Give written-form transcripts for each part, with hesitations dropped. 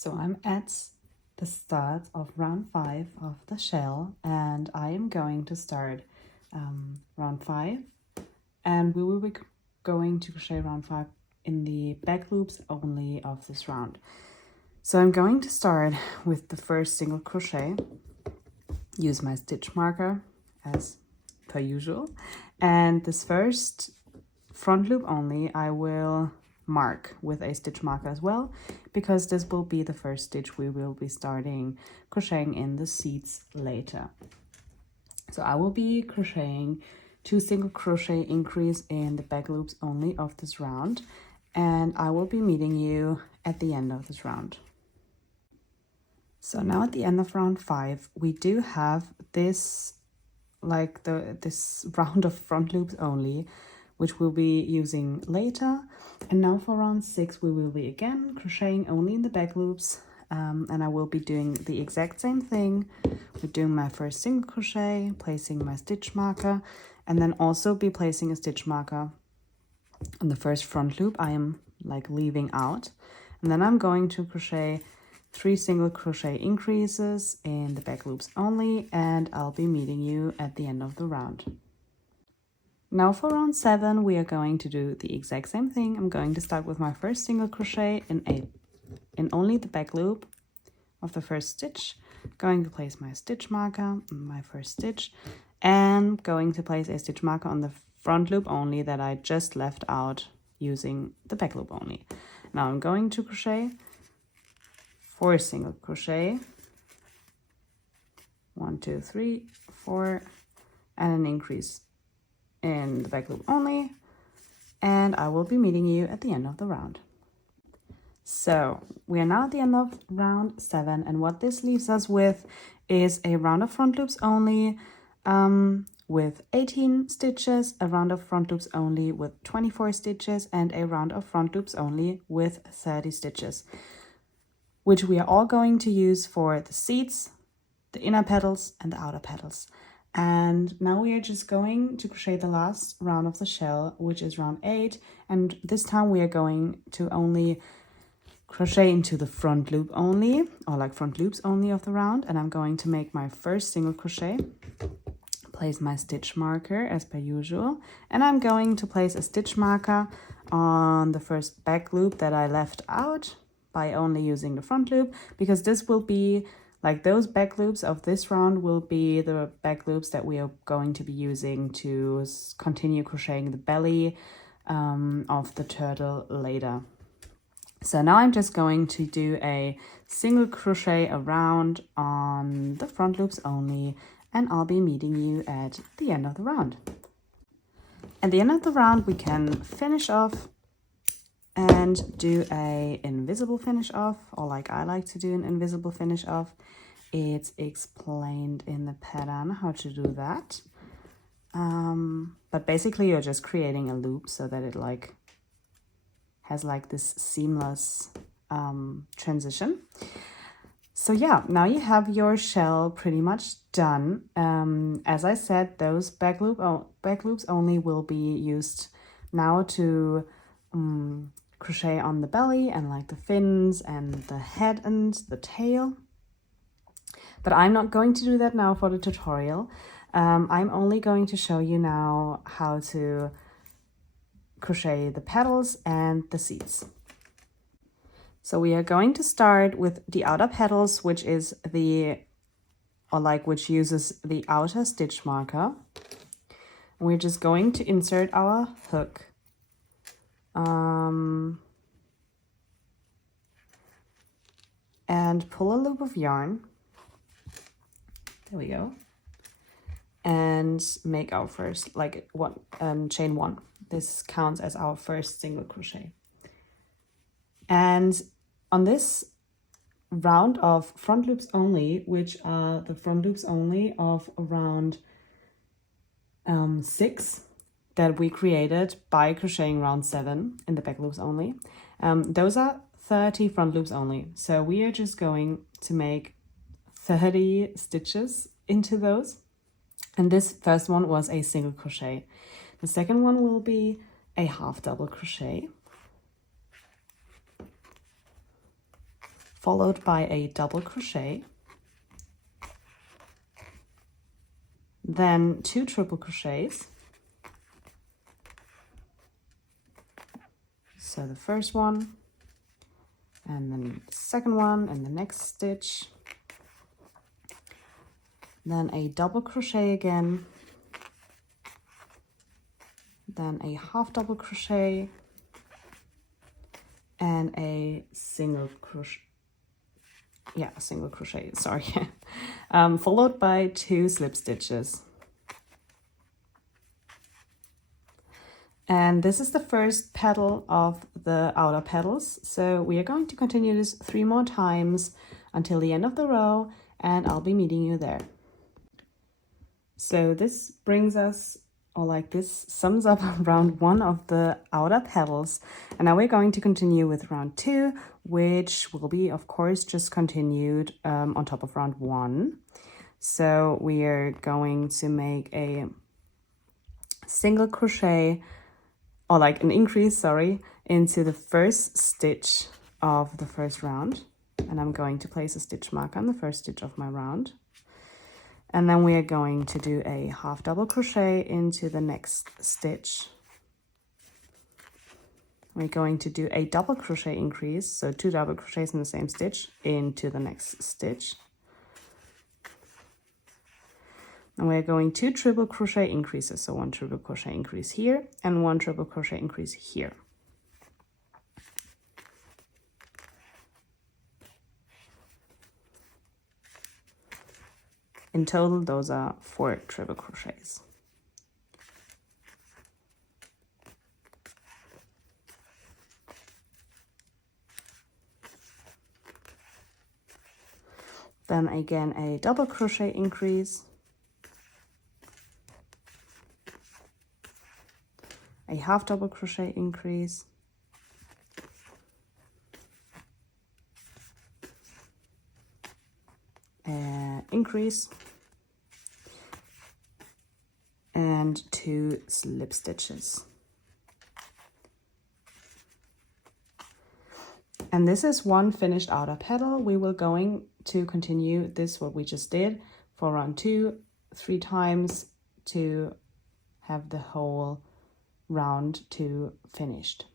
So I'm at the start of round 5 of the shell, and I am going to start round 5, and we will be going to crochet round 5 in the back loops only of this round. So I'm going to start with the first single crochet, use my stitch marker as per usual, and this first front loop only I will mark with a stitch marker as well, because this will be the first stitch we will be starting crocheting in the seats later. So I will be crocheting 2 single crochet increase in the back loops only of this round, and I will be meeting you at the end of this round. So now at the end of round 5, we do have this this round of front loops only, which we'll be using later. And now for round 6, we will be again crocheting only in the back loops, and I will be doing the exact same thing. We're doing my first single crochet, placing my stitch marker, and then also be placing a stitch marker on the first front loop I am leaving out. And then I'm going to crochet 3 single crochet increases in the back loops only, and I'll be meeting you at the end of the round. Now for round 7, we are going to do the exact same thing. I'm going to start with my first single crochet in only the back loop of the first stitch, going to place my stitch marker on my first stitch, and going to place a stitch marker on the front loop only that I just left out using the back loop only. Now I'm going to crochet 4 single crochet, 1, 2, 3, 4, and an increase in the back loop only, and I will be meeting you at the end of the round. So we are now at the end of round 7, and what this leaves us with is a round of front loops only with 18 stitches, a round of front loops only with 24 stitches, and a round of front loops only with 30 stitches, which we are all going to use for the seats, the inner petals, and the outer petals. And now we are just going to crochet the last round of the shell, which is round 8, and this time we are going to only crochet into the front loop only, or front loops only of the round. And I'm going to make my first single crochet, place my stitch marker as per usual, and I'm going to place a stitch marker on the first back loop that I left out by only using the front loop, because this will be those back loops of this round will be the back loops that we are going to be using to continue crocheting the belly of the turtle later. So now I'm just going to do a single crochet around on the front loops only, and I'll be meeting you at the end of the round. At the end of the round, we can finish off and do a invisible finish off, or I like to do an invisible finish off. It's explained in the pattern how to do that. But basically you're just creating a loop so that it has this seamless transition. So yeah, now you have your shell pretty much done. As I said, those back loops only will be used now to crochet on the belly and the fins and the head and the tail. But I'm not going to do that now for the tutorial. I'm only going to show you now how to crochet the petals and the seats. So we are going to start with the outer petals, which is which uses the outer stitch marker. We're just going to insert our hook and pull a loop of yarn. There we go. And make our first chain 1. This counts as our first single crochet. And on this round of front loops only, which are the front loops only of round 6 that we created by crocheting round 7 in the back loops only, those are 30 front loops only. So we are just going to make 30 stitches into those, and this first one was a single crochet. The second one will be a half double crochet, followed by a double crochet, then 2 triple crochets. So the first one, and then the second one in the next stitch, then a double crochet again, then a half double crochet, and a single crochet, sorry, followed by 2 slip stitches. And this is the first petal of the outer petals. So we are going to continue this 3 more times until the end of the row, and I'll be meeting you there. So this brings us, or like this sums up round 1 of the outer petals. And now we're going to continue with round 2, which will be, of course, just continued on top of round 1. So we are going to make a single crochet, or like an increase, sorry, into the first stitch of the first round. And I'm going to place a stitch mark on the first stitch of my round. And then we are going to do a half double crochet into the next stitch. We're going to do a double crochet increase, so 2 double crochets in the same stitch into the next stitch. And we're going 2 triple crochet increases, so 1 triple crochet increase here and 1 triple crochet increase here. In total, those are 4 triple crochets. Then again, a double crochet increase, a half double crochet increase, increase, and 2 slip stitches. And this is one finished outer petal. We will going to continue this, what we just did, for round 2, 3 times to have the whole round 2 finished.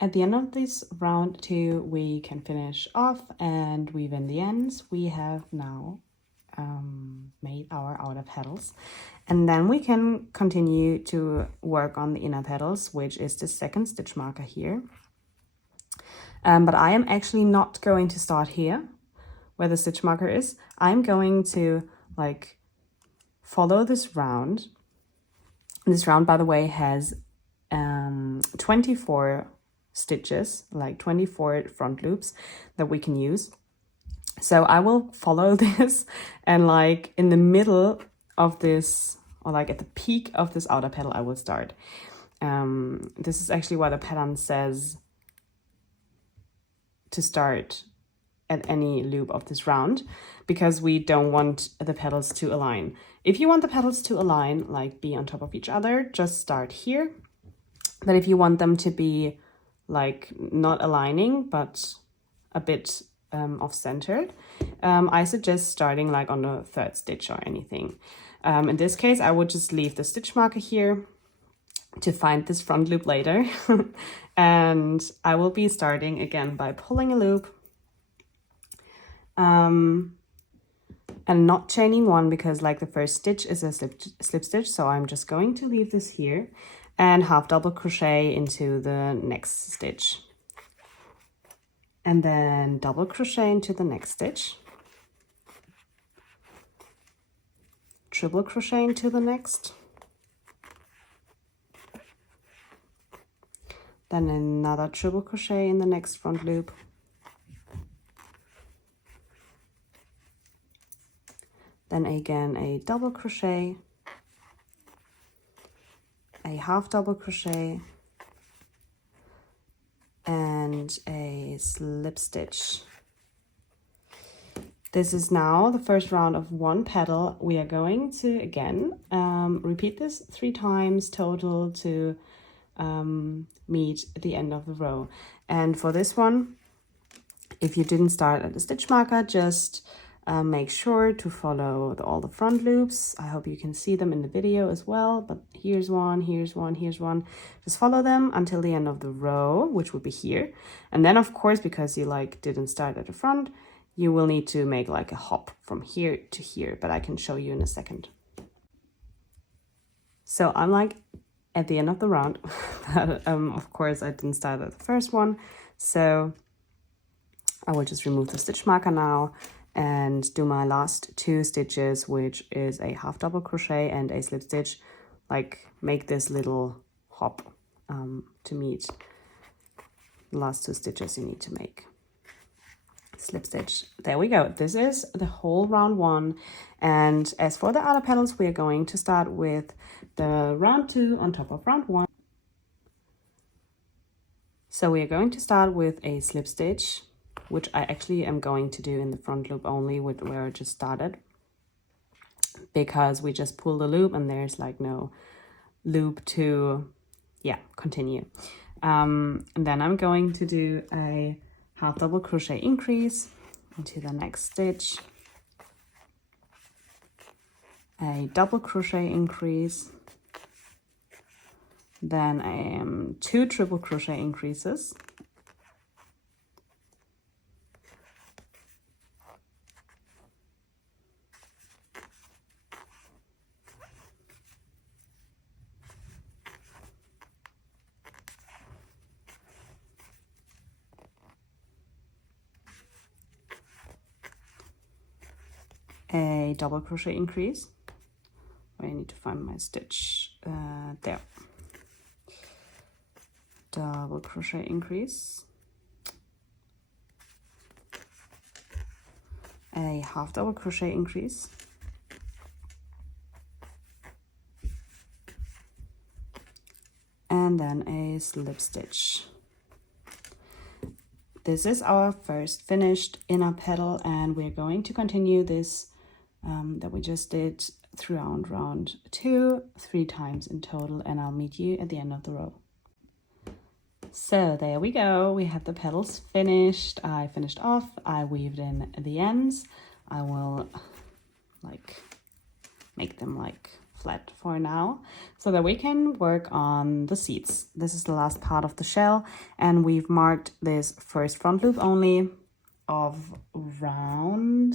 At the end of this round 2, we can finish off and weave in the ends. We have now made our outer petals, and then we can continue to work on the inner petals, which is the second stitch marker here. But I am actually not going to start here where the stitch marker is. I'm going to like follow this round. This round, by the way, has 24 stitches, like 24 front loops that we can use. So I will follow this, and like in the middle of this, or like at the peak of this outer petal, I will start. This is actually why the pattern says to start at any loop of this round, because we don't want the petals to align. If you want the petals to align, like be on top of each other, just start here. But if you want them to be like not aligning, but a bit off-centered, I suggest starting like on the 3rd stitch or anything. In this case, I would just leave the stitch marker here to find this front loop later. And I will be starting again by pulling a loop and not chaining 1, because like the first stitch is a slip stitch, so I'm just going to leave this here and half double crochet into the next stitch, and then double crochet into the next stitch, triple crochet into the next, then another triple crochet in the next front loop, then again a double crochet, a half double crochet, and a slip stitch. This is now the first round of 1 petal. We are going to again repeat this 3 times total to meet at the end of the row. And for this one, if you didn't start at the stitch marker, just make sure to follow all the front loops. I hope you can see them in the video as well, but here's one, here's one, here's one. Just follow them until the end of the row, which would be here. And then of course, because you like didn't start at the front, you will need to make like a hop from here to here, but I can show you in a second. So I'm like at the end of the round, but of course I didn't start at the first one. So I will just remove the stitch marker now and do my last 2 stitches, which is a half double crochet and a slip stitch, like make this little hop to meet the last 2 stitches you need to make. Slip stitch. There we go. This is the whole round 1. And as for the other petals, we are going to start with the round 2 on top of round 1. So we are going to start with a slip stitch, which I actually am going to do in the front loop only with where I just started, because we just pull the loop and there's like no loop to continue. And then I'm going to do a half double crochet increase into the next stitch, a double crochet increase, then 2 triple crochet increases, a double crochet increase. I need to find my stitch there. Double crochet increase, a half double crochet increase, and then a slip stitch. This is our first finished inner petal, and we're going to continue this that we just did throughout round 2 3 times in total, and I'll meet you at the end of the row. So there we go, we have the petals finished. I finished off, I weaved in the ends. I will like make them like flat for now so that we can work on the seeds. This is the last part of the shell, and we've marked this first front loop only of round,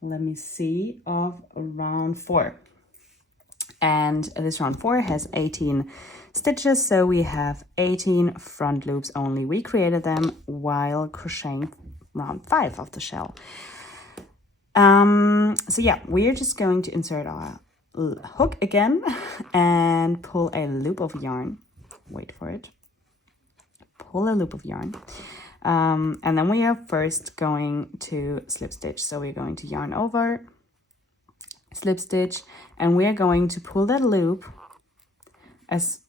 let me see, of round 4. And this round 4 has 18 stitches, so we have 18 front loops only. We created them while crocheting round 5 of the shell. So yeah, we're just going to insert our hook again and pull a loop of yarn. Wait for it. Pull a loop of yarn. And then we are first going to slip stitch. So we're going to yarn over, slip stitch, and we're going to pull that loop as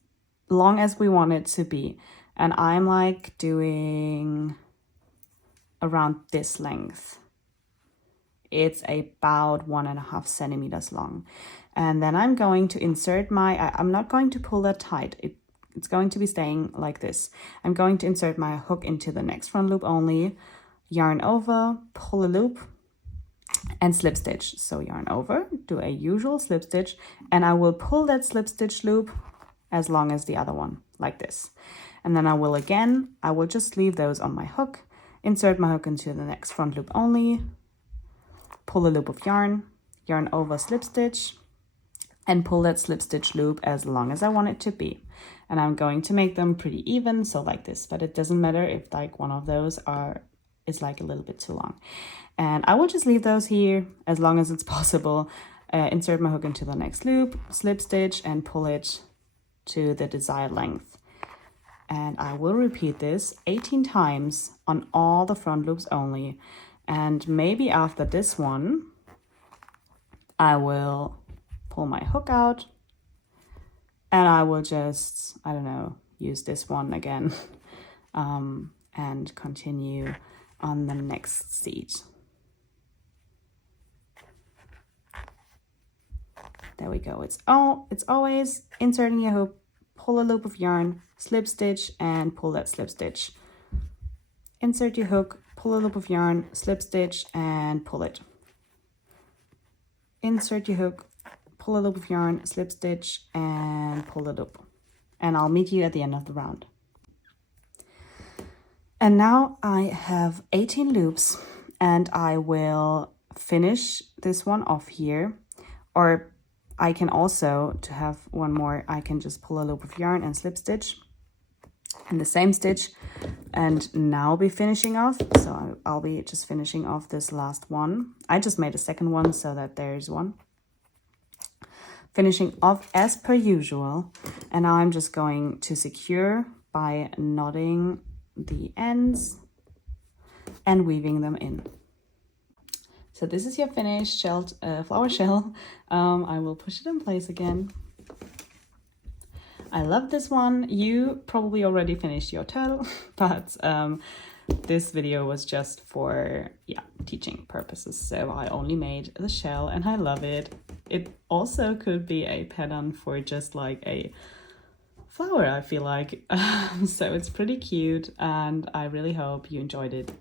long as we want it to be. And I'm like doing around this length. It's about 1.5 centimeters long. And then I'm going to insert I'm not going to pull that tight. It's going to be staying like this. I'm going to insert my hook into the next front loop only, yarn over, pull a loop, and slip stitch. So yarn over, do a usual slip stitch, and I will pull that slip stitch loop as long as the other one, like this. And then I will just leave those on my hook, insert my hook into the next front loop only, pull a loop of yarn, yarn over, slip stitch, and pull that slip stitch loop as long as I want it to be. And I'm going to make them pretty even, so like this, but it doesn't matter if like one of those is like a little bit too long. And I will just leave those here as long as it's possible. Insert my hook into the next loop, slip stitch, and pull it to the desired length. And I will repeat this 18 times on all the front loops only. And maybe after this one, I will pull my hook out and I will just, I don't know, use this one again and continue on the next seed. There we go. It's always inserting your hook, pull a loop of yarn, slip stitch, and pull that slip stitch. Insert your hook, pull a loop of yarn, slip stitch, and pull it. Insert your hook, pull a loop of yarn, slip stitch, and pull the loop. And I'll meet you at the end of the round. And now I have 18 loops, and I will finish this one off here. Or I can also, to have one more, I can just pull a loop of yarn and slip stitch in the same stitch and now be finishing off. So I'll be just finishing off this last one. I just made a second one so that there's one. Finishing off as per usual. And now I'm just going to secure by knotting the ends and weaving them in. So this is your finished shelled flower shell. I will push it in place again. I love this one. You probably already finished your turtle, but this video was just for teaching purposes. So I only made the shell and I love it. It also could be a pattern for just like a flower, I feel like. So it's pretty cute and I really hope you enjoyed it.